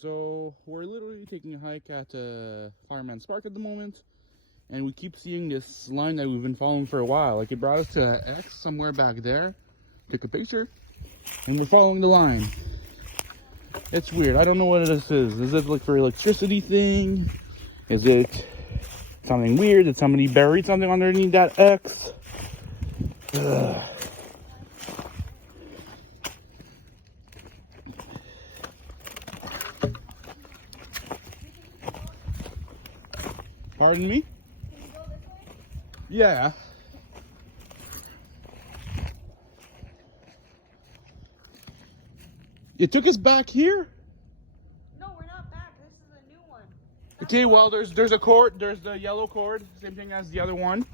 So we're literally taking a hike at Firemans Park at the moment, and we keep seeing this line that we've been following for a while. Like, it brought us to X somewhere back there, took a picture, and we're following the line. It's weird. I don't know what this is. Is it like for electricity thing? Is it something weird? Did somebody buried something underneath that X? Ugh. Pardon me? Can you go this way? Yeah. It took us back here? No, we're not back. This is a new one. Okay, well, there's a cord. There's the yellow cord. Same thing as the other one.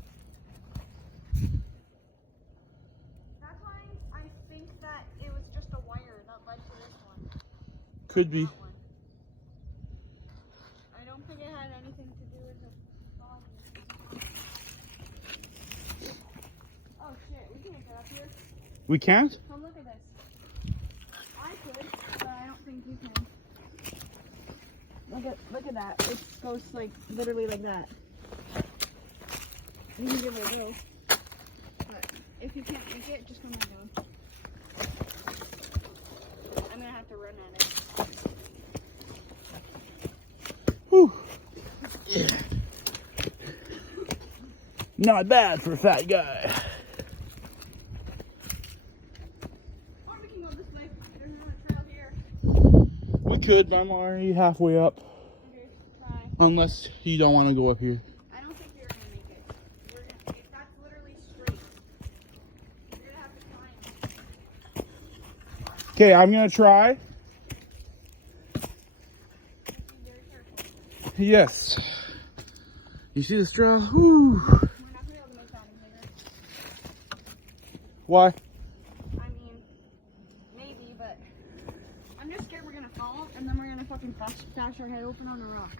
That's why I think that it was just a wire that led to this one. Could be. That one. I don't think it had anything to do with the volume. Oh shit, we can't get up here. We can't? Come look at this. I could, but I don't think you can. Look at that. It goes like literally like that. You can give it a go. But if you can't make it, just come on down. I'm gonna have to run at it. Whew. Yeah. Not bad for a fat guy. Or we can go this way. There's another trail here. We could, but I'm already halfway up. Okay, try. Unless you don't want to go up here. I don't think you're gonna make it. That's literally straight. You're gonna have to climb. Okay, I'm gonna try. Be very careful. Yes. You see this trail? Whew. We're not gonna be able to make that in here. Why? I mean, maybe, but I'm just scared we're gonna fall and then we're gonna fucking bash our head open on a rock.